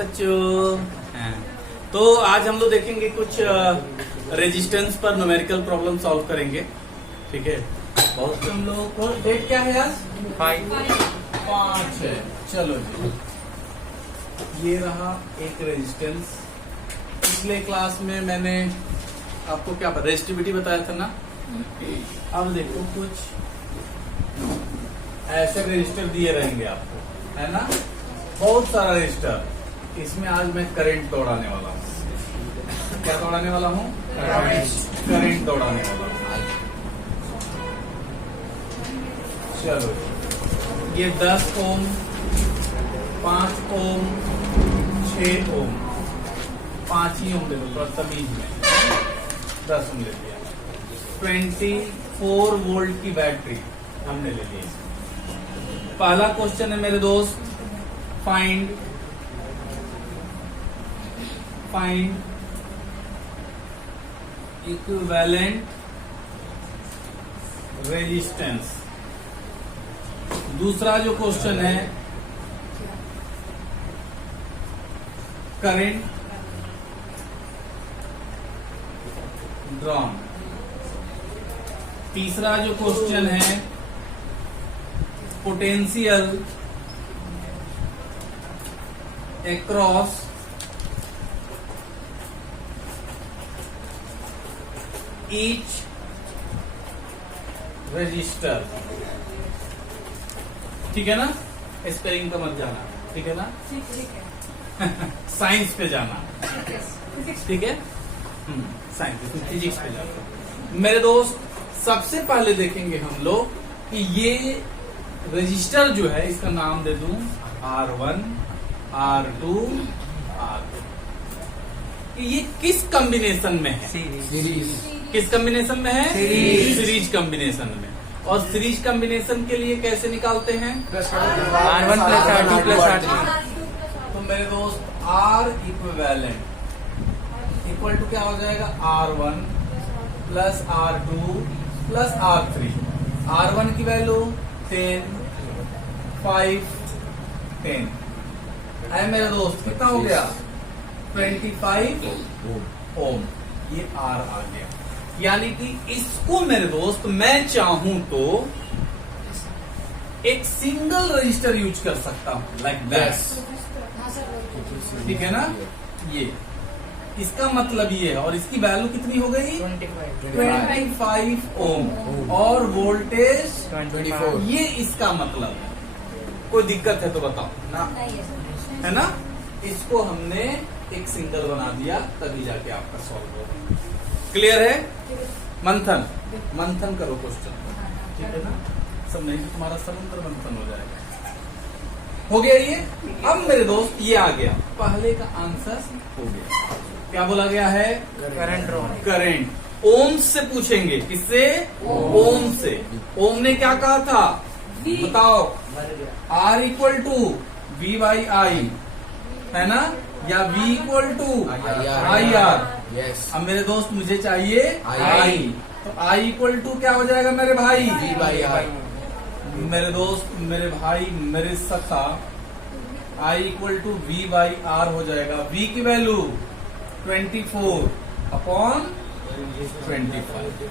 बच्चों। तो आज हम लोग देखेंगे कुछ रेजिस्टेंस पर न्यूमेरिकल प्रॉब्लम सॉल्व करेंगे। ठीक है, बहुत हम लोगों को डेट क्या है आज? 5 है। चलो जी, ये रहा एक रेजिस्टेंस। पिछले क्लास में मैंने आपको क्या रेजिस्टिविटी बताया था ना। अब देखो कुछ ऐसे रजिस्टर दिए रहेंगे आपको, है ना, बहुत सारा रजिस्टर। इसमें आज मैं करंट दौड़ाने वाला हूँ। क्या दौड़ाने वाला हूँ? करंट दौड़ाने वाला हूँ। चलो, ये 10 ओम, 5 ओम, 6 ओम, 5 ही ओम ले लो थोड़ा तमीज में, 10 ओम ले लिया। 24 वोल्ट की बैटरी हमने ले ली। पहला क्वेश्चन है मेरे दोस्त, फाइंड इक्विवेलेंट रेजिस्टेंस। दूसरा जो क्वेश्चन है, करंट ड्रॉन। तीसरा जो क्वेश्चन है, पोटेंशियल अक्रॉस ईच रजिस्टर। ठीक है ना, स्पेलिंग का मत जाना, ठीक है ना, साइंस पे जाना, ठीक है, साइंस फिजिक्स पे जाना। मेरे दोस्त, सबसे पहले देखेंगे हम लोग कि ये रजिस्टर जो है, इसका नाम दे दूं R1, R2, R2। ये किस कॉम्बिनेशन में है? सीरीज। किस कॉम्बिनेशन में है? सीरीज कॉम्बिनेशन में। और सीरीज कॉम्बिनेशन के लिए कैसे निकालते हैं? R1 + R2 + R3। तो मेरे दोस्त, R इक्विवेलेंट इक्वल टू क्या हो जाएगा? R1 + R2 + R3। R1 की वैल्यू 10, 5, 10 है मेरे दोस्त। कितना हो गया? 25 ओम। ये R आ गया। यानी कि इसको मेरे दोस्त मैं चाहूं तो एक सिंगल रजिस्टर यूज कर सकता हूं, लाइक दैट। ठीक है ना, ये इसका मतलब ये है। और इसकी वैल्यू कितनी हो गई? 25 ओम और वोल्टेज 24। ये इसका मतलब है। कोई दिक्कत है तो बताओ ना, है ना। इसको हमने एक सिंगल बना दिया, तभी जाके आपका सॉल्व होगा। क्लियर है? मंथन करो क्वेश्चन, ठीक है ना। सब नहीं तो तुम्हारा समुद्र मंथन हो जाएगा। हो गया ये। अब मेरे दोस्त, ये आ गया, पहले का आंसर हो गया। क्या बोला गया है? करंट। ओम से पूछेंगे। किससे? ओम से। ओम ने क्या कहा था? बताओ। R = V/I, है ना, या V = IR। अब मेरे दोस्त, मुझे चाहिए I। तो I = क्या हो जाएगा मेरे भाई? V/I। मेरे दोस्त, मेरे भाई, मेरे सखा, I = V/R हो जाएगा। V की वैल्यू 24/25।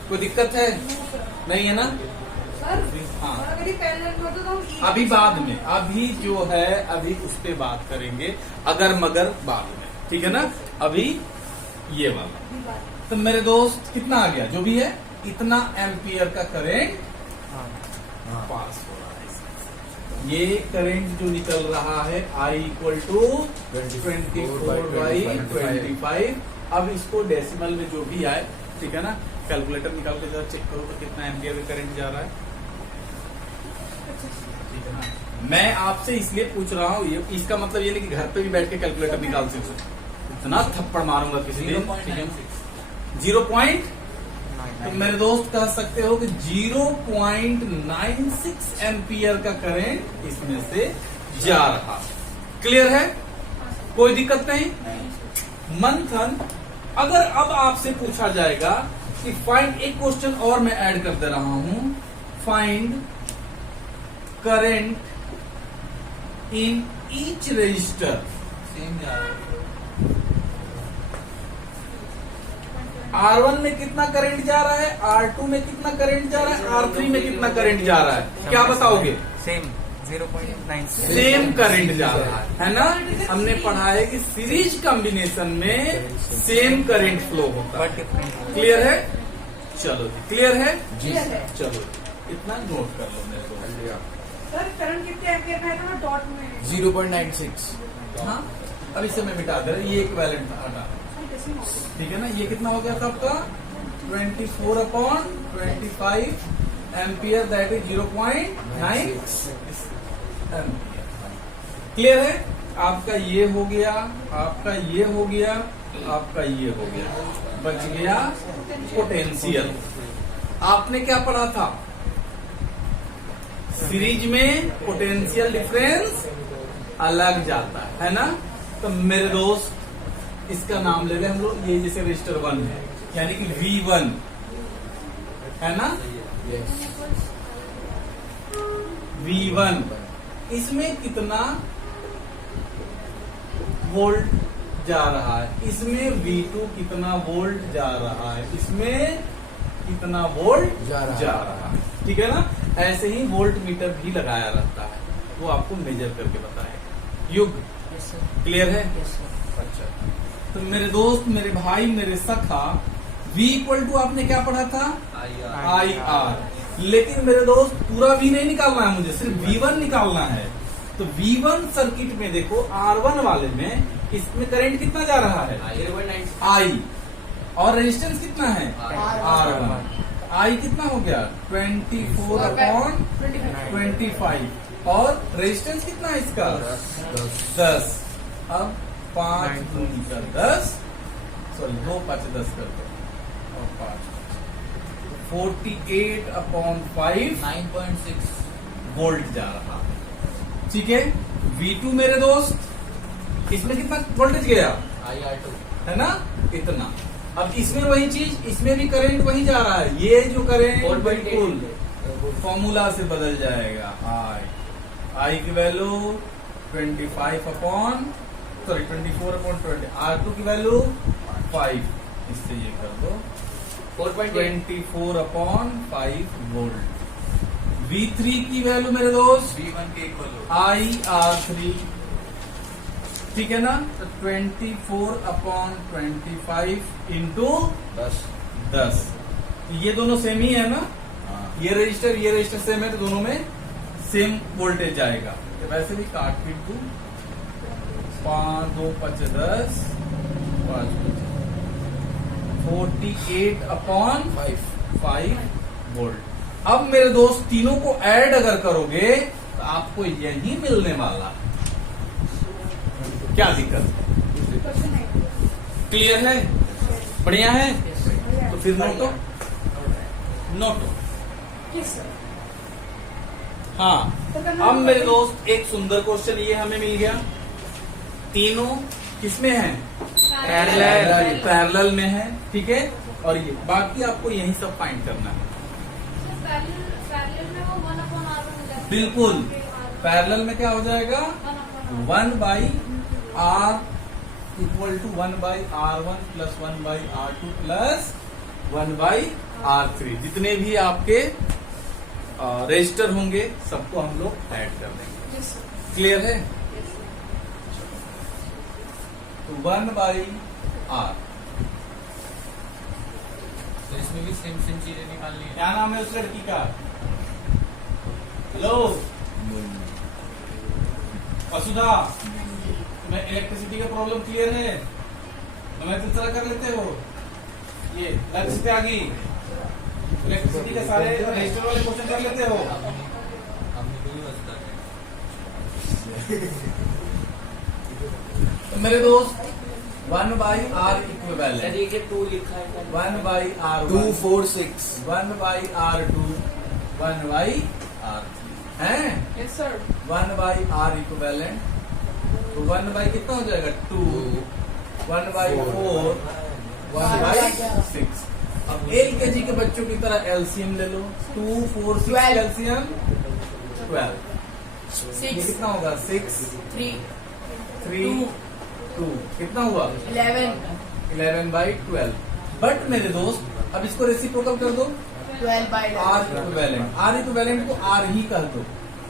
कोई दिक्कत है? नहीं है ना? हाँ, अभी बाद में, अभी जो है, अभी उस पे बात करेंगे, अगर मगर बाद में, ठीक है ना। अभी ये वाला। तो मेरे दोस्त, कितना आ गया? जो भी है, इतना एम्पियर का करंट पास हो रहा है। ये करंट जो निकल रहा है, I = 24/25। अब इसको डेसिमल में जो भी आए, ठीक है ना, कैलकुलेटर निकाल के जरा चेक करो तो कितना एम्पियर का करंट जा रहा है। ठीक है ना। मैं आपसे इसलिए पूछ रहा हूँ, इसका मतलब ये नहीं कि घर पे भी बैठ के कैलकुलेटर निकाल सकते। इतना थप्पड़ मारूंगा किसी दिन। 0. तो मेरे दोस्त, कह सकते हो कि 0.96 एम्पियर का करंट इसमें से जा रहा। क्लियर है? कोई दिक्कत नहीं। मंथन, अगर अब आपसे पूछा जाएगा कि फाइंड, एक क्वेश्चन और मैं ऐड कर दे रहा हूं, find current in each resistor same जा रहा है। R1 में कितना करंट जा रहा है, R2 में कितना करंट जा रहा है, R3 में कितना करंट जा रहा है, क्या बताओगे? सेम 0.9 सेम करंट जा रहा है ना। हमने पढ़ा है कि सीरीज कॉम्बिनेशन में सेम करंट फ्लो होता बट है। डिफरेंट। क्लियर है? चलो जी, क्लियर है? जी चलो इतना नोट कर लो मेरे को। सर करंट कितने एम्पियर का है ना डॉट में? 0.96। हाँ, अब इसे मैं मिटा दे रहा, ये इक्विवेलेंट था, हटा। ठीक है ना, ये कितना हो गया था आपका 24/25 ampere, that is 0.9 ampere. Clear है? आपका ये हो गया, आपका ये हो गया, आपका ये हो गया, बच गया पोटेंशियल। आपने क्या पढ़ा था? सीरीज में पोटेंशियल डिफरेंस अलग जाता है ना। तो मेरे दोस्त इसका नाम ले रहे हम लोग, ये जैसे रजिस्टर 1 है, यानी कि V1 है ना, V1 इसमें कितना वोल्ट जा रहा है, इसमें V2 कितना वोल्ट जा रहा है, इसमें कितना वोल्ट जा रहा है। ठीक है ना। ऐसे ही वोल्ट मीटर भी लगाया रहता है, वो आपको मेजर करके बताएगा। युग क्लियर है? अच्छा, तो मेरे दोस्त, मेरे भाई, मेरे सखा, V इक्वल टू आपने क्या पढ़ा था? IR। लेकिन मेरे दोस्त पूरा V नहीं निकालना है मुझे, सिर्फ V1 निकालना है। तो V1 सर्किट में देखो, R1 वाले में इसमें करंट कितना जा रहा है? I। और रेजिस्टेंस कितना है? R1। I कितना हो गया? 24/25। और रेजिस्टेंस कितना है इसका? 10। अब 5 दूनी का 10, सॉरी 2 5 10 कर दो, और 5 48/5 9.6 वोल्ट जा रहा है। ठीक है। V2 मेरे दोस्त, इसमें कितना वोल्टेज गया? IR2 है ना, इतना। अब इसमें वही चीज, इसमें भी करंट वही जा रहा है। ये जो करंट बिल्कुल फॉर्मूला से बदल जाएगा। I की वैल्यू 24/20, R2 की वैल्यू 5, इससे ये कर दो 24/5 वोल्ट। V3 की वैल्यू मेरे दोस्त V1 के इक्वल हो। IR3, ठीक है ना। तो 24/25 इंटू 10। ये दोनों सेम ही है ना, ये रजिस्टर सेम है, तो दोनों में सेम वोल्टेज आएगा। तो वैसे भी काट पीट दू, 5 2 5 10, 5 48/5 वोल्ट। अब मेरे दोस्त तीनों को ऐड अगर करोगे तो आपको यही मिलने वाला। क्या दिक्कत है? क्लियर है? बढ़िया है? तो फिर नोटो। हाँ, अब मेरे दोस्त एक सुंदर क्वेश्चन ये हमें मिल गया। तीनों किसमें है? पैरेलल में है। ठीक है। और ये बाकी आपको यही सब फाइंड करना है। बिल्कुल, पैरेलल में क्या हो जाएगा? 1/R equal to 1/R1 plus 1/R2 plus 1/R3। जितने भी आपके रजिस्टर होंगे सबको हम लोग ऐड कर देंगे। क्लियर है? तो 1/R, तो इसमें भी सेम चीजें निकालनी है। क्या नाम है उस लड़की का? हेलो वसुधा, मैं इलेक्ट्रिसिटी का प्रॉब्लम क्लियर है? मैं तो तरह कर लेते हो ये लक्ष्य त्यागी, इलेक्ट्रिसिटी के सारे रजिस्टर वाले क्वेश्चन कर लेते हो? हमने कोई बचता है। तो मेरे दोस्त 1/R इक्विवेलेंट, ये 2 लिखा है 1/R1 246 1/R2 1/R3 है। Yes sir. 1/R इक्विवेलेंट, तो 1/ कितना हो जाएगा? 2, 1/4, 1/6। अब LKG के बच्चों की तरह एलसीएम ले लो। 2 4 6 एलसीएम 12। ये कितना होगा? 6 3 2 कितना हुआ 11/12। बट मेरे दोस्त अब इसको रेसिप्रोकल कर दो, आर इक्विवेलेंट को आर ही कर दो,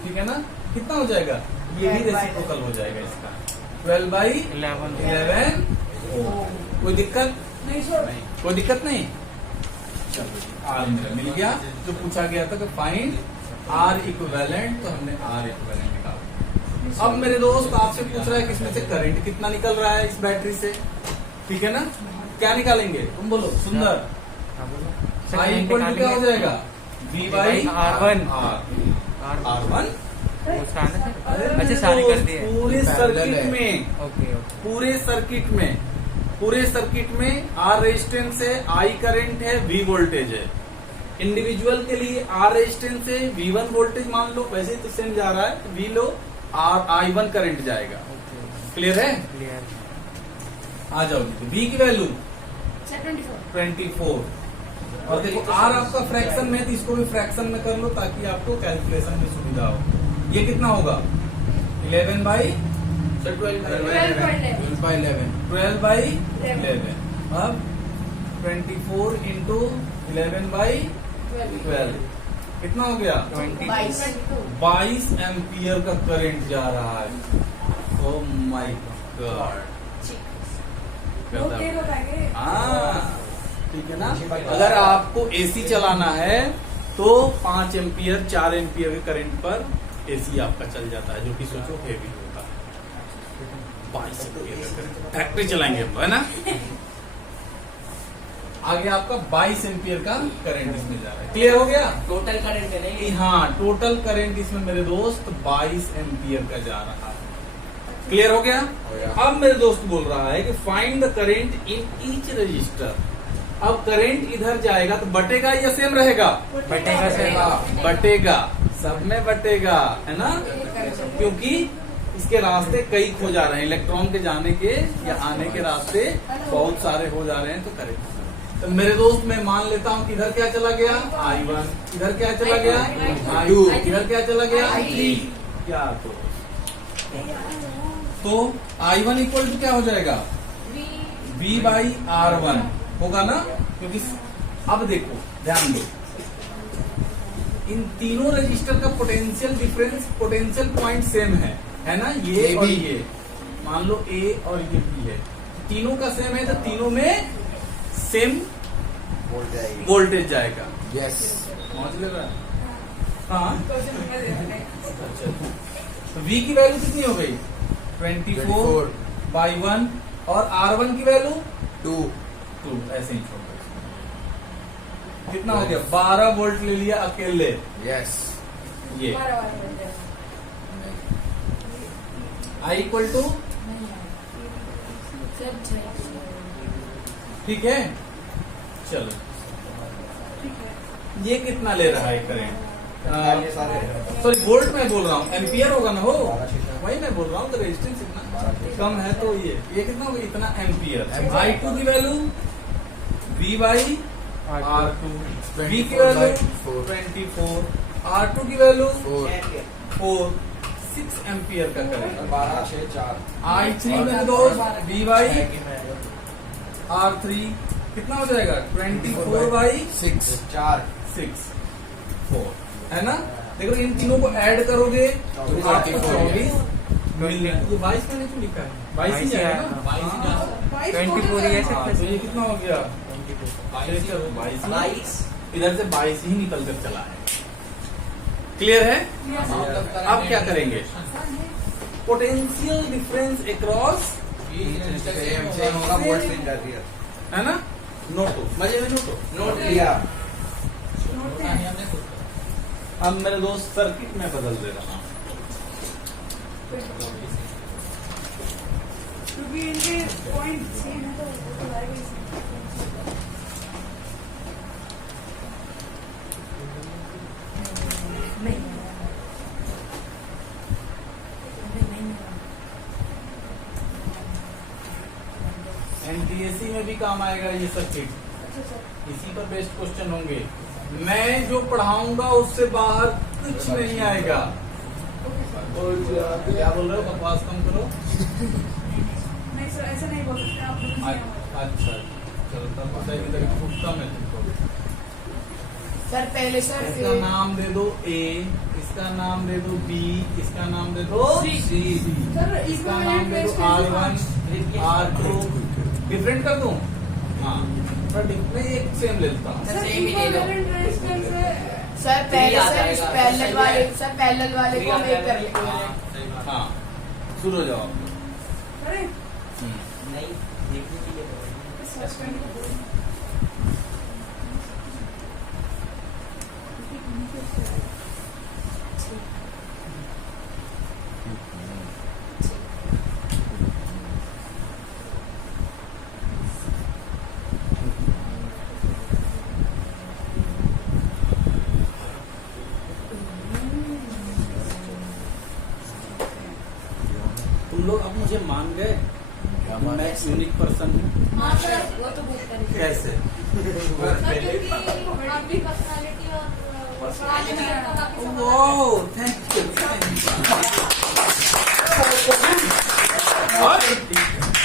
ठीक है ना। कितना हो जाएगा, ये भी रेसिप्रोकल हो जाएगा इसका 12/11। कोई दिक्कत, नहीं सर, कोई दिक्कत नहीं। चलो आर मेरा मिल गया। जो पूछा गया था कि फाइंड आर इक्विवेलेंट, तो हमने आर इक्विवेलेंट निकाला। अब मेरे दोस्त आपसे पूछ रहा है कि इसमें से करंट कितना निकल रहा है इस बैटरी से, ठीक है ना। क्या निकालेंगे तुम बोलो सुंदर। आई इक्वल टू क्या हो जाएगा, V/R1। अच्छा सारे कर दिए पूरे सर्किट में, ओके पूरे सर्किट में आर रेजिस्टेंस है, आई करंट है, V वोल्टेज है। इंडिविजुअल के लिए आर रेजिस्टेंस है, V1 वोल्टेज मान लो, वैसे तो सेम जा रहा है, V लो, I1 करंट जाएगा। क्लियर है, क्लियर। आ जाओ V की वैल्यू 24। और देखो आर आपका फ्रैक्शन में, तो इसको भी फ्रैक्शन में कर लो ताकि आपको कैलकुलेशन में सुविधा हो। ये कितना होगा 11/12। अब 24 इंटू 11/12 कितना हो गया 22 एम्पियर का करंट जा रहा है। Oh my God. हाँ ठीक है ना। अगर आपको एसी चलाना है तो 5 एम्पियर 4 एम्पियर के करंट पर एसी आपका चल जाता है, जो कि सोचो हेवी होता है। 22 एम्पियर का करंट फैक्ट्री चलाएंगे हम, है ना। आगे आपका 22 एम्पियर का करंट इसमें जा रहा है। क्लियर हो गया, टोटल करंट है नहीं। हाँ टोटल करंट इसमें मेरे दोस्त 22 एम्पियर का जा रहा है। क्लियर हो गया। अब मेरे दोस्त बोल रहा है कि find the current in each resistor. अब करंट इधर जाएगा तो बटेगा या सेम रहेगा, बटेगा से बटेगा, सब में बटेगा, है ना। क्योंकि इसके रास्ते कई खो जा रहे हैं, इलेक्ट्रॉन के जाने के या आने के रास्ते बहुत सारे हो जा रहे हैं, तो करंट। तो मेरे दोस्त मैं मान लेता हूँ कि इधर क्या चला गया I1, इधर क्या चला गया I2, इधर क्या चला गया I3। क्या तो I1 इक्वल टू क्या हो जाएगा V/R1 होगा ना। क्योंकि अब देखो ध्यान दो, इन तीनों रजिस्टर का potential difference, potential point same है ना। ये और ये मान लो A और ये B है, तीनों का सेम है, तो तीनों में सेम वोल्टेज जाएगा। यस समझ ले रहा है। हाँ अच्छा, तो V की वैल्यू कितनी हो गई 24/1 और R1 की वैल्यू 2 ऐसे ही छोड़ दो। कितना हो गया 12 वोल्ट ले लिया अकेले। यस ये I इक्वल टू, ठीक है। चलो ये कितना ले रहा है करंट, सॉरी वोल्ट में बोल रहा हूँ, एम्पियर होगा ना, हो वही मैं बोल रहा हूँ। तो रेजिस्टेंस इतना कम है तो ये कितना होगा, इतना एम्पियर। I2 की वैल्यू V/R2, V की वैल्यू 24, R2 की वैल्यू 4, 6 एम्पियर का करंट। 12/6/4 I3 में दोस्त V/R3 कितना हो जाएगा 24/6 4 है ना। देखो इन तीनों को ऐड करोगे तो आपको 24 मिल गया। ये 22 मैंने क्यों लिखा है, 22 ही जाएगा ना। 24 ही है हाँ, तो ये कितना हो गया 22, इधर से 22 ही निकल कर चला है। क्लियर है। अब क्या करेंगे, पोटेंशियल डिफरेंस अक्रॉस, है ना। नोटो मजे में नोट लिया। अब मेरे दोस्त सर्किट में बदल दे रहा हूँ, क्योंकि इनके पॉइंट सेम है तो आएगा ही सेम। NTSC में भी काम आएगा ये सर्किट, अच्छा सर, इसी पर बेस्ड क्वेश्चन होंगे। मैं जो पढ़ाऊंगा उससे बाहर कुछ नहीं आएगा। क्या बोल रहे हो, बकवास कम करो। नहीं सर ऐसा नहीं बोल सकते आप लोग नहीं आओ। अच्छा चलो तब तो सही तक पूछता मैं तुमको। सर पहले सर इसका नाम दे दो ए, इसका नाम दे दो बी, इसका नाम दे दो सी। सर इसका नाम दे दो R1 R2। डिफरेंट कर दूं? हाँ पर मैं एक सेम लेता हूँ। सर सेम ही ले लो। इक्विवेलेंट रेजिस्टेंस है। सर पहले आ सर इस जाएगा, पैरेलल सही वाले है। सर पैरेलल वाले को हम एक कर लेते हैं। हाँ शुरू हो जाओ। अरे नहीं देखने के लिए सस्पेंड को बोल। तुम लोग अब मुझे मान गए मैं यूनिक पर्सन हूँ। हाँ सर वो तो बहुत करेंगे। कैसे? आपकी पर्सनालिटी और ओह थैंक यू।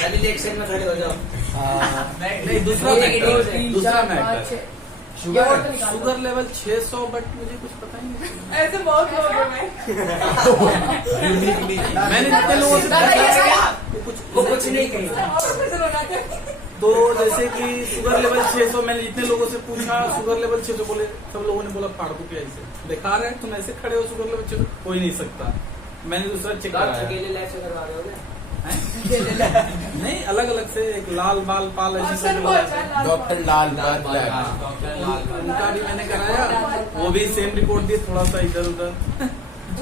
चलिए इलेक्शन में खड़े हो जाओ। नहीं दूसरा एक, मैटर, दो, तीन, दूसरा चार, पाँच, मैटर। छह। शुगर ये और तो निकालो। शुगर लेवल 600 बट मुझे कुछ पता ही नहीं। ऐसे बहुत लोग हैं मैं। मैंने जितने लोगों से दादा, ये पूछा, सर। वो कुछ नहीं कहेगा। और कैसे बनाते हैं? तो जैसे कि शुगर लेवल 600 मैंने जितने लोगों से पूछा शुगर लेवल 600 बोले, सब लोगों ने बोला फाड़ दो क्या ऐसे दिखा रहे हैं तुम ऐसे खड़े हो शुगर लेवल 600 हो ही नहीं सकता। मैंने दूसरा चेक कराया अकेले लाइफ से करवा रहे हो नहीं अलग अलग से एक लाल बाल पाल और ऐसे सर करके वो बोला। डॉक्टर लाल बाग लैब। उनका भी मैंने कराया, वो भी सेम रिपोर्ट दी, थोड़ा सा इधर उधर।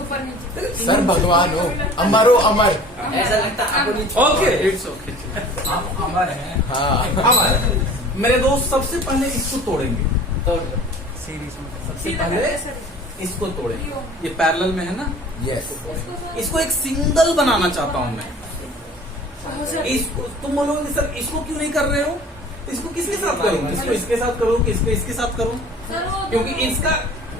ऊपर नीचे। सर भगवान हो, अमर हो अमर। ऐसा लगता है आपको नीचे। Okay it's okay. हम अमर हैं। हाँ अब मेरे दोस्त सबसे पहले इसको तोड़ेंगे। तो सबसे सीधा पहले करके सर। इसको तोड़ेंगे। ये पैरेलल में है ना, यस। इसको एक सिंगल बनाना चाहता हूँ मैं। सर इसको तुम बोलोगे सर इसको क्यों नहीं कर रहे हो? इसको किसके साथ करूँ? इसको इसके साथ करूँ कि इसको इसके साथ करूँ? वो क्योंकि इसका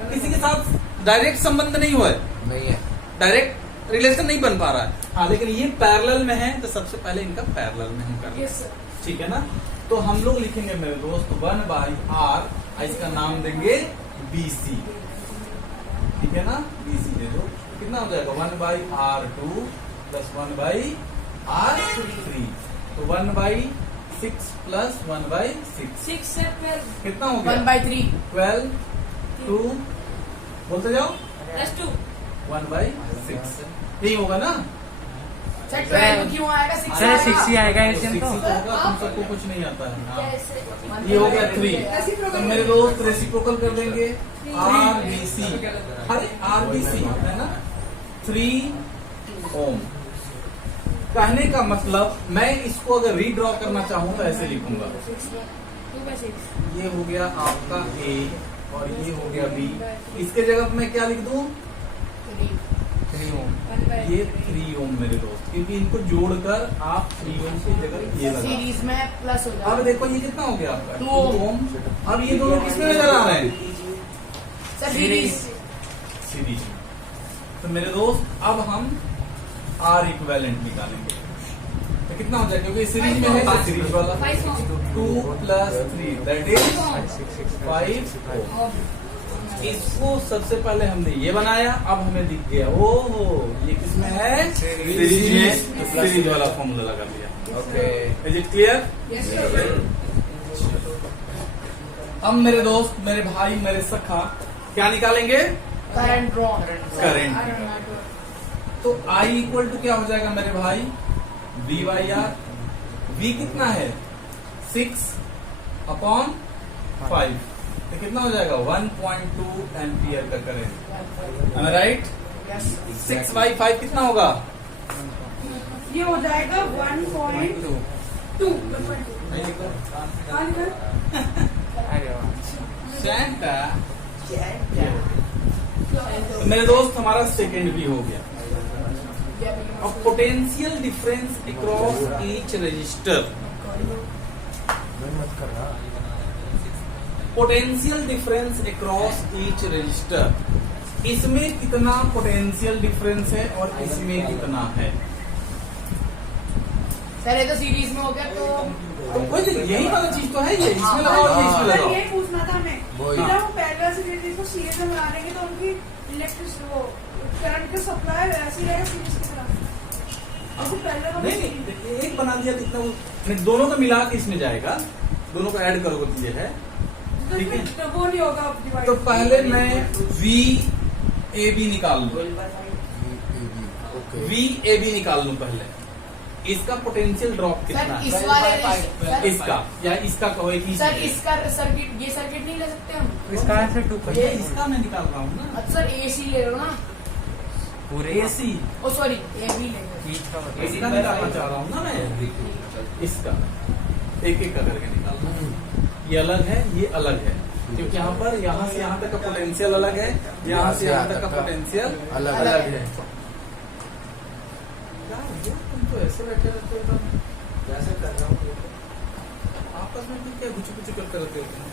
किसी के साथ डायरेक्ट संबंध नहीं हुआ है, नहीं है। डायरेक्ट रिलेशन नहीं बन पा रहा है। हाँ लेकिन ये पैरेलल में है तो सबसे पहले इनका पैरेलल में हम कर यस सर। ठीक है ना। तो हम लोग लिखेंगे मेरे दोस्त 1/r, इसका नाम देंगे BC। ठीक है ना, BC दे दो। कितना हो जाएगा 1/r2 प्लस 1/r3। तो 1/6 प्लस 1/6 6 से 12 कितना हो गया? 1/3। 12 2 बोलते जाओ प्लस 2 1/6 यही होगा ना। सर 12 क्यों आएगा? 6 सर 6 ही आएगा तो इस 6 ही तो। तो होगा, तुम सबको कुछ नहीं आता है। हाँ। कैसे? ये हो गया 3। तो मेरे दोस्त रेसिप्रोकल कर देंगे RBC। अरे RBC है ना 3 ओम। कहने का मतलब मैं इसको अगर रीड्रॉ करना चाहूँ तो ऐसे लिखूंगा। 2/6 ये हो गया आपका A और ये हो गया B। इसके जगह पे मैं क्या लिख दूं? 3 ओम। ये 3 ओम मेरे दोस्त, क्योंकि इनको जोड़कर आप 3 ओम की जगह ये लगा। सीरीज में प्लस हो अब जाएगा। देखो ये कितना हो गया आपका 2 ओम। 2 ओम। अब ये दोनों किसमें नजर आ रहे हैं? Sir series. सीरीज में। तो मेरे दोस्त अब हम R इक्विवेलेंट निकालेंगे तो कितना हो जाएगा, क्योंकि सीरीज में है तो सीरीज वाला 5 ओम 2 + 3 दैट इज 5 ओम। इसको सबसे पहले हमने ये बनाया, अब हमें दिख गया ओहो ये किसमें है? सीरीज में। तो सीरीज वाला फॉर्मूला लगा दिया। Okay. Is it clear? Yes sir. अब मेरे दोस्त, मेरे भाई, मेरे सखा क्या निकालेंगे? Current drawn. करंट। तो I इक्वल टू क्या हो जाएगा मेरे भाई? V/R। V कितना है? 6/5। तो कितना हो जाएगा? 1.2 एम्पियर का करंट। राइट। 6/5 कितना होगा? ये हो जाएगा 1.2 Santa। तो मेरे दोस्त हमारा सेकेंड भी हो गया। अब potential difference across each resistor. मत करना। Potential difference across each resistor. इसमें कितना पोटेंशियल डिफरेंस है और इसमें कितना है? सर ये तो सीरीज में हो गया तो कोई नहीं, यही वाला चीज तो है ये, इसमें लगाओ ये इसमें सर लगाओ। ये पूछना था हमें वही। कि जब वो पैरेलल सीरीज को सीरीज में बना देंगे तो उनकी इलेक्ट्रिक वो करंट का सप्लाई ऐसे ही रहेगा सीरीज की तरह जैसे पैरेलल नहीं नहीं, एक बना दिया तो इतना नहीं, दोनों को मिला के इसमें जाएगा, दोनों को ऐड करोगे तो ये है। ठीक है। तो वो नहीं होगा डिवाइड। तो पहले मैं वी ए बी निकाल लूं, ओके वी ए बी निकाल लूं पहले। इसका पोटेंशियल ड्रॉप कितना सर है? इस वाले सर इसका या इसका कहो एक ही सर चीज़ है। इसका सर्किट ये सर्किट नहीं ले सकते हम इसका आंसर 2 ये इसका मैं निकाल रहा हूँ ना, अच्छा सर एसी ले लो ना पूरे A C oh sorry A B ले लो इसका निकालना चाह रहा हूँ ना मैं, इसका एक एक करके निकाल रहा हूँ। ये अलग है, ये अलग है, क्योंकि यहाँ पर यहाँ से यहाँ तक का पोटेंशियल अलग है, यहाँ से यहाँ तक का पोटेंशियल अलग अलग अलग है। क्या भैया, तुम तो ऐसे बैठे रहते हो एकदम, जैसे कर रहा हूँ आपस में भी क्या गुचु गुचु करते रहते हो तुम?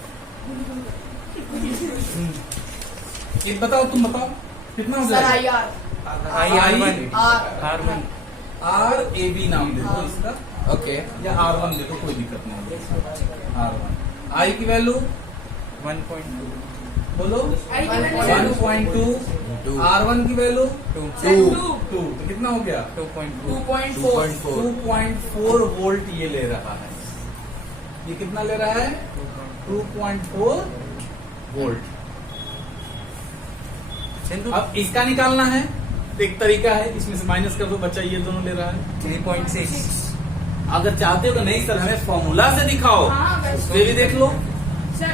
एक बताओ, तुम बताओ कितना हो सर जाएगा? I R R1 R1 R A B नाम दे दो हाँ। इसका, ओके या R1 दे दो, कोई दिक्कत नहीं है। R1 आई की वैल्यू 1.2 बोलो, आई की वैल्यू 1.2, टू R1 की वैल्यू 2 2, तो कितना हो गया? 2.2 2.4 2.4 वोल्ट ये ले रहा है। ये कितना ले रहा है? 2.4 वोल्ट। अब इसका निकालना है तो एक तरीका है, इसमें से माइनस कर दो, बच्चा ये दोनों ले रहा है। 3.6 अगर चाहते हो तो नहीं सर हमें फॉर्मूला से दिखाओ, हाँ बस ये भी देख लो। सर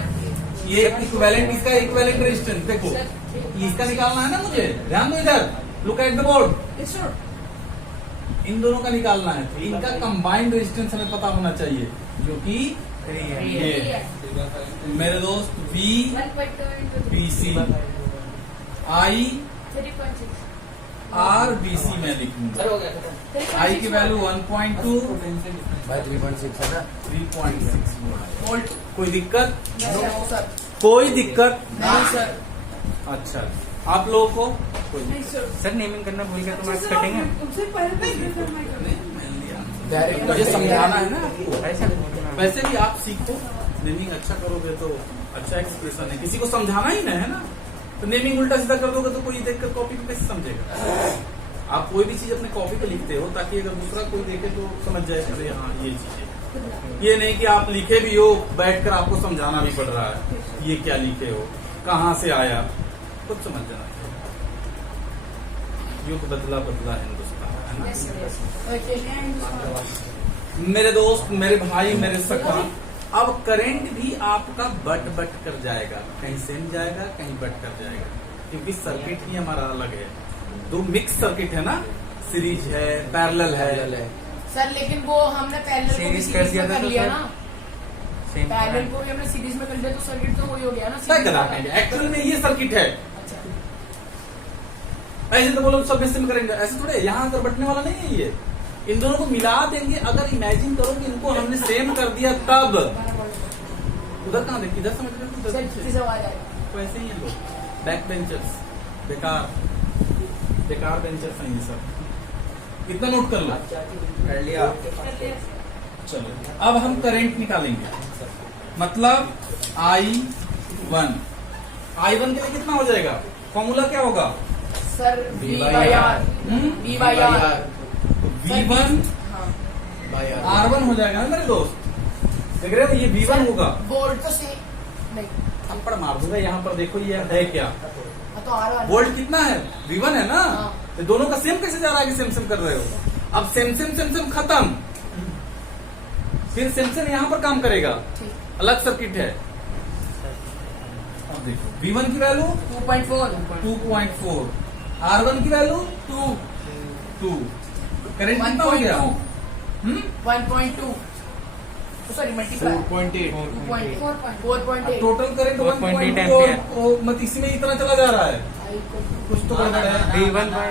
ये इक्विवेलेंट, इसका इक्विवेलेंट रेजिस्टेंस देखो, इसका निकालना है ना मुझे, ध्यान दो इधर, look at the board. Yes sir इन दोनों का निकालना है तो इनका कंबाइंड रेजिस्टेंस हमें पता होना चाहिए, जो कि ये मेरे दोस्त V 1.2 B C I 3.6 R B C में लिखूंगा। हो गया खत्म। आई की वैल्यू 1.2, भाई 3.6 है ना 3.6 वोल्ट। कोई दिक्कत? नहीं सर कोई दिक्कत? नहीं सर अच्छा, आप लोगों को कोई नहीं सर सर नेमिंग करना भूल गया तो अच्छा, मार्क्स सर, कटेंगे उनसे पहले तो ये करना ही करना है। डायरेक्ट मुझे समझाना है ना आपको। ऐसा वैसे भी आप सीखो, नेमिंग अच्छा करोगे तो अच्छा एक्सप्रेशन है, किसी को समझाना ही ना है ना, तो नेमिंग उल्टा सीधा कर दोगे तो कोई देखकर कॉपी पे कैसे समझेगा? आप कोई भी चीज अपने कॉपी पे लिखते हो ताकि अगर दूसरा कोई देखे तो समझ जाए, अरे हाँ ये चीज है। ये नहीं कि आप लिखे भी हो, बैठकर आपको समझाना भी पड़ रहा है, ये क्या लिखे हो, कहाँ से आया, खुद समझ जाना चाहिए। युग बदला बदला हिंदुस्तान, है ना? मेरे दोस्त, मेरे भाई, मेरे सखा, अब करंट भी आपका बट बट कर जाएगा, कहीं सेम जाएगा, कहीं बट कर जाएगा, क्योंकि सर्किट ही हमारा अलग है। दो मिक्स सर्किट है ना, सीरीज है, पैरेलल है। सर लेकिन वो हमने पैरेलल को भी सीरीज कर सीरीज दिया में था कर तो लिया सर ना, सेम पैरेलल को भी हमने सीरीज में कर लिया तो सर्किट तो वही हो गया ना क्या series करा में। एक्चुअल में ये सर्किट है। अच्छा ऐसे तो बोलो सब हिस्से में करेंगे, ऐसे थोड़े, यहाँ अगर बटने वाला नहीं है ये, इन दोनों को मिला देंगे। अगर इमेजिन करो कि इनको हमने सेम कर दिया तब, उधर कहाँ देखिए, इधर समझ रहे हो, सर उधर किसी से आवाज आएगा वैसे ही है लोग, बैक बेंचर्स, बेकार बेकार बेंचर्स हैं ये सब, इतना नोट कर लो। कर लिया चलो अब हम करंट निकालेंगे, मतलब I1 के लिए कितना हो जाएगा, फॉर्मूला क्या होगा? Sir V by R V by R V1 हाँ R1 हो जाएगा ना मेरे दोस्त, देख रहे हो ये V1 होगा। वोल्ट तो से नहीं थप्पड़ मार दूंगा, यहाँ पर देखो ये है क्या, हाँ, तो R1 वोल्ट कितना है, V1 है ना, हाँ। तो दोनों का सेम कैसे जा रहा है कि सेम सेम कर रहे हो? अब सेम सेम खत्म, फिर सेम यहाँ पर काम करेगा, ठीक अलग सर्किट है। अब देखो V1 की वैल्यू 2.4 2.4, R1 की वैल्यू 2, करंट कितना हो गया? 1.2 sorry multiply 4.8 4.8 total current 4.8 1.2 ampere. मत इसी में इतना चला जा रहा है, कुछ तो गड़बड़ है। V1 by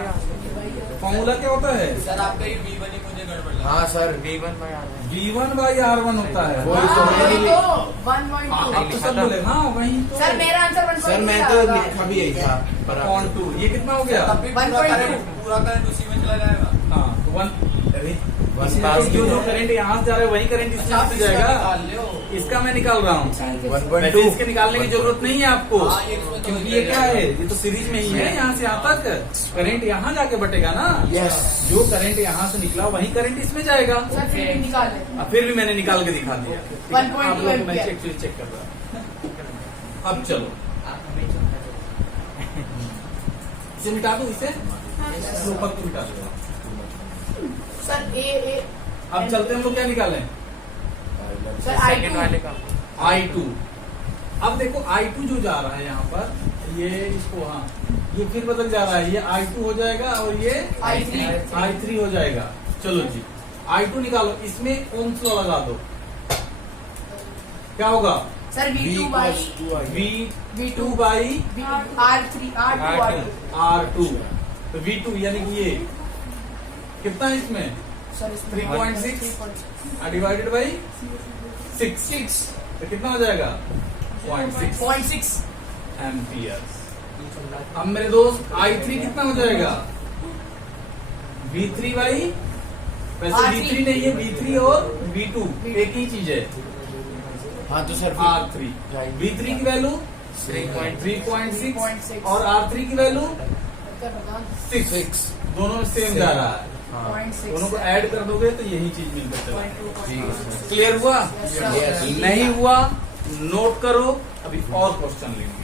फॉर्मूला क्या होता है? सर आपका ये V1 ही मुझे गड़बड़ लगा। हाँ sir V1 by R1 V1 by R1 होता है। वही तो वही मैंने- तो हाँ, 1.2 आप तो सब बोले, हाँ वही तो। सर मेरा आंसर 1.2 सर मैं तो लिखा भी यही था पर आप- 1.2 ये कितना हो गया? 1.2 पूरा करंट उसी में चला जाएगा। हाँ तो 1, अरे One इसमें pass जो to- करंट यहाँ से जा रहा है वही करंट इसमें से जाएगा। इसका मैं निकाल रहा हूँ। 1.2 वैसे इसके निकालने की जरूरत नहीं है आपको, हाँ, ये इसमें तो क्योंकि ये क्या है, ये तो सीरीज में ही है। यहाँ से यहाँ तक करंट यहाँ जाके बटेगा ना। Yes. जो करंट यहाँ से निकला वही करंट इसमें जाएगा। सर फिर भी निकाल ले। अब फिर भी मैंने निकाल के दिखा दिया। 1.2 आप लोगों को मैं एम्पियर। एक्चुअली चेक कर रहा हूँ। अब चलो इसे मिटा दो, इसे ऊपर को मिटा दो। सर ए अब चलते हैं हम लोग क्या निकालें, सर सेकंड वाले का I2। अब देखो I2 जो जा रहा है यहाँ पर, ये इसको, हाँ ये फिर बदल जा रहा है, ये I2 हो जाएगा और ये I3 हो जाएगा। चलो जी I2 निकालो, इसमें ओम्स लॉ लगा दो, क्या होगा? Sir V V2 by equals to I. V2 by R3 R2। तो V2 यानी कि ये कितना है इसमें, सर इसमें 3.6 डिवाइडेड बाई 6 तो कितना हो जाएगा 0.6 0.6 एम्पियर। अब मेरे दोस्त I3 कितना हो जाएगा, V3 बाई, वैसे R3 V3 नहीं है, V3 और V2 एक ही चीज है, हाँ तो सर R3। V3 की वैल्यू 3.6 और R3 की वैल्यू 6, दोनों में सेम जा रहा है। दोनों को ऐड कर दोगे तो यही चीज मिलकर चला। क्लियर हुआ? Yes. नहीं हुआ नोट करो, अभी और क्वेश्चन लेंगे।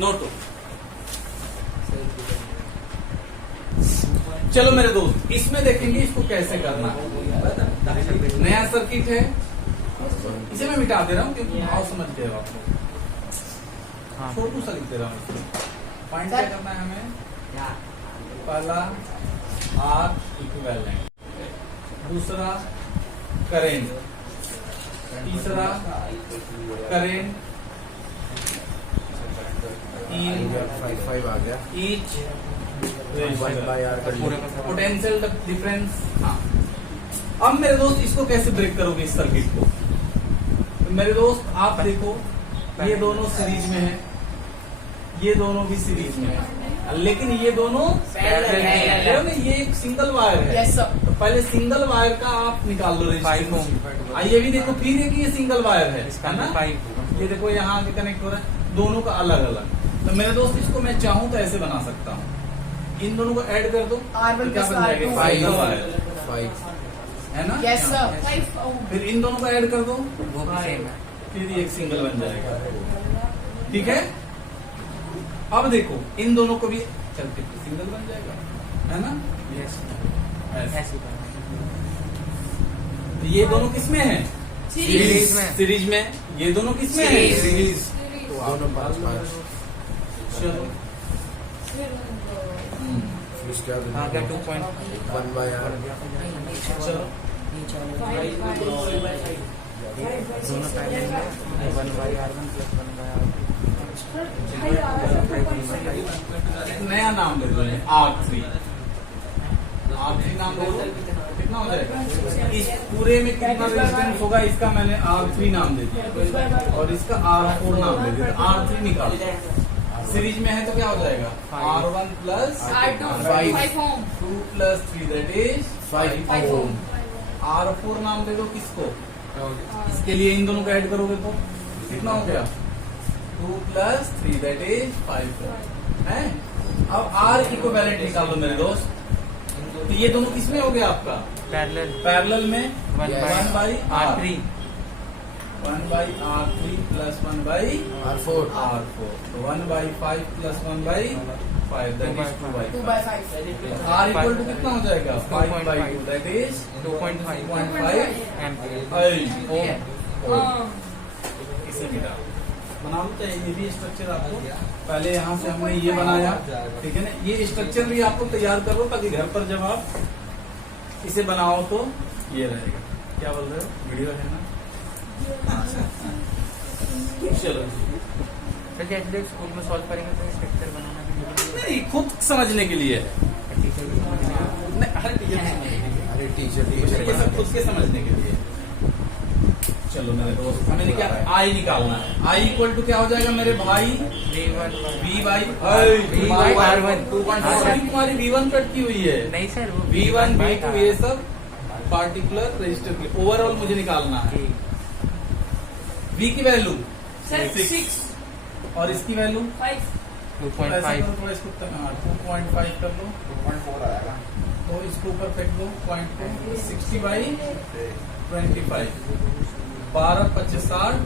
नोट। चलो मेरे दोस्त, इसमें देखेंगे इसको कैसे करना। नया सर्किट है, इसे मैं मिटा दे रहा हूँ क्योंकि भाव समझ दे रहा हूँ, छोटू सा लिख दे रहा हूँ। पॉइंट क्या करना है हमें, पहला R इक्विवेलेंट, दूसरा करेंट, तीसरा करेंट इन 5 आ गया। ईच 1 by R कर लिया। Potential difference. हाँ, अब मेरे दोस्त इसको कैसे ब्रेक करोगे इस सर्किट को? तो मेरे दोस्त आप देखो, ये दोनों सीरीज में है, ये दोनों भी सीरीज में है, लेकिन ये दोनों पैरेलल है। ये एक सिंगल वायर है। Yes sir. तो पहले सिंगल वायर का आप निकाल लो रेजिस्टेंस। ये भी देखो फिर है कि ये सिंगल वायर है ना। ये देखो यहाँ आगे कनेक्ट हो रहा है, दोनों का अलग अलग। तो मेरे दोस्त इसको मैं चाहूँ तो ऐसे बना सकता हूँ, इन दोनों को ऐड कर दो R1 तो क्या plus बन जाएगा, R2 सिंगल वायर 5 है ना। Yes sir. फिर इन दोनों को ऐड कर दो, वो भी सेम है। फिर ये एक सिंगल बन जाएगा। ठीक है, अब देखो इन दोनों को भी चलते सिंगल बन जाएगा, है ना। ऐसे। ऐसे तो ये दोनों किसमें है, सीरीज में। सीरीज में। ये दोनों किसमें है, सीरीज। दोनों 5 चलो फिर उसके बाद हाँ क्या 2.1 1 by R। चलो दोनों पैरेलल में 1 by R1 plus 1 by R2। एक नया नाम दे दो R3। R3 नाम दे दो, कितना हो जाएगा, इस पूरे में कितना रेजिस्टेंस होगा इसका मैंने R3 नाम दे दिया और इसका R4 नाम दे दिया। R3 निकाल, सीरीज में है तो क्या हो जाएगा, R1 plus R2 5 5 ohm 2 plus 3 that is 5 ohm. R4 नाम दे दो किसको, इसके लिए इन दोनों को ऐड करोगे तो कितना हो गया, 2 प्लस 3 दैट इज 5 है। अब R इक्विवेलेंट निकाल लो मेरे दोस्त। तो ये दोनों किसमें हो गया आपका, पैरेलल पैरेलल में 1 1 by by R3 1 by R3 plus 1 by R4 R4, तो 1 by 5 plus 1 by 5 that is 2 by 2 by 5 R equal to कितना हो जाएगा, 5 by 2 that is 2.5 2.5 ampere. Ohm. इसे गिरा बनाना चाहिए। ये भी स्ट्रक्चर आपको पहले यहाँ से हमने ये बनाया, ठीक है ना। ये स्ट्रक्चर भी आपको तैयार करो ताकि घर पर जब आप इसे बनाओ तो ये रहेगा। क्या बोल रहे हो, वीडियो है ना। चलो सर जैसे स्कूल में सॉल्व करेंगे तो स्ट्रक्चर बनाना भी नहीं, खुद समझने के लिए टीचर भी नहीं, हर टीचर समझने के लिए। अरे टीचर ये सब खुद के समझने के लिए। चलो मेरे दोस्त हमें क्या आई निकालना है। आई इक्वल टू क्या हो जाएगा मेरे भाई, V1 V बाई R1 तुम्हारी V1 कटती हुई है। नहीं सर वो V1 V2 ये सब पार्टिकुलर रजिस्टर की ओवरऑल मुझे निकालना है। V की वैल्यू सर 6 6 और इसकी वैल्यू 5 2.5 थोड़ा इसको 2.5 कर लो, 2.4 आएगा। तो इसको ऊपर फेंक दो 0.2 60 बाई 25 12 25 60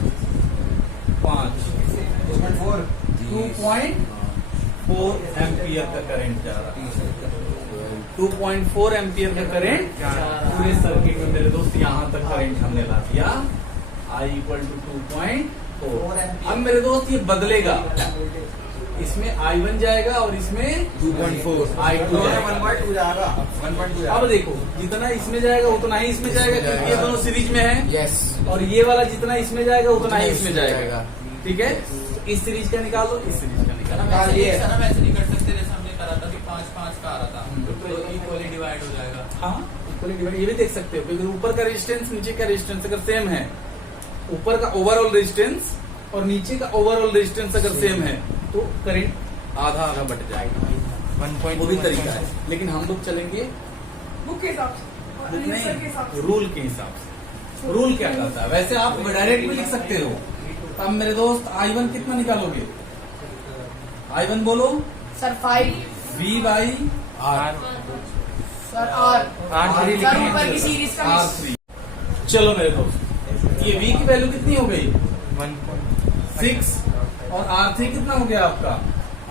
5 2.4 एम्पियर का करंट जा रहा है। 2.4 एम्पियर का करंट पूरे सर्किट में मेरे दोस्त यहाँ तक करंट हमने ला दिया। I equal to 2.4। अब मेरे दोस्त ये बदलेगा, इसमें I1 जाएगा और इसमें 2.4 I2 जाएगा। 1.2 जाएगा। 1.2 अब देखो जितना इसमें जाएगा उतना ही इसमें जाएगा, क्योंकि ये दोनों सीरीज में है। यस। और ये वाला जितना इसमें जाएगा उतना ही इसमें जाएगा। जाएगा। ठीक है, तो इस सीरीज का निकालो, इस सीरीज का निकालो। सर हम ऐसे नहीं कर सकते जैसे हमने करा था कि 5-5 का आ रहा था, तो इक्वली डिवाइड हो जाएगा। हाँ इक्वली डिवाइड ये भी देख सकते हो, क्योंकि ऊपर का रेजिस्टेंस नीचे का रेजिस्टेंस अगर सेम है, ऊपर का ओवरऑल रेजिस्टेंस और नीचे का ओवरऑल रेजिस्टेंस अगर सेम है तो करंट आधा आधा बट जाएगा। 1.2 वो भी तरीका है, लेकिन हम लोग चलेंगे बुक के हिसाब से और लिखकर के हिसाब से। रूल के हिसाब से। रूल क्या करता है, वैसे आप डायरेक्ट भी लिख सकते हो। तो अब मेरे दोस्त I1 कितना निकालोगे, I1 बोलो sir 5 V by R sir R R3 sir लिखेंगे। ऊपर की सीरीज का R3। चलो मेरे दोस्त ये V की वैल्यू कितनी हो गई 1.6 6 और R3 कितना हो गया आपका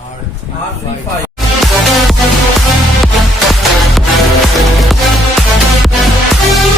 R3 R3 5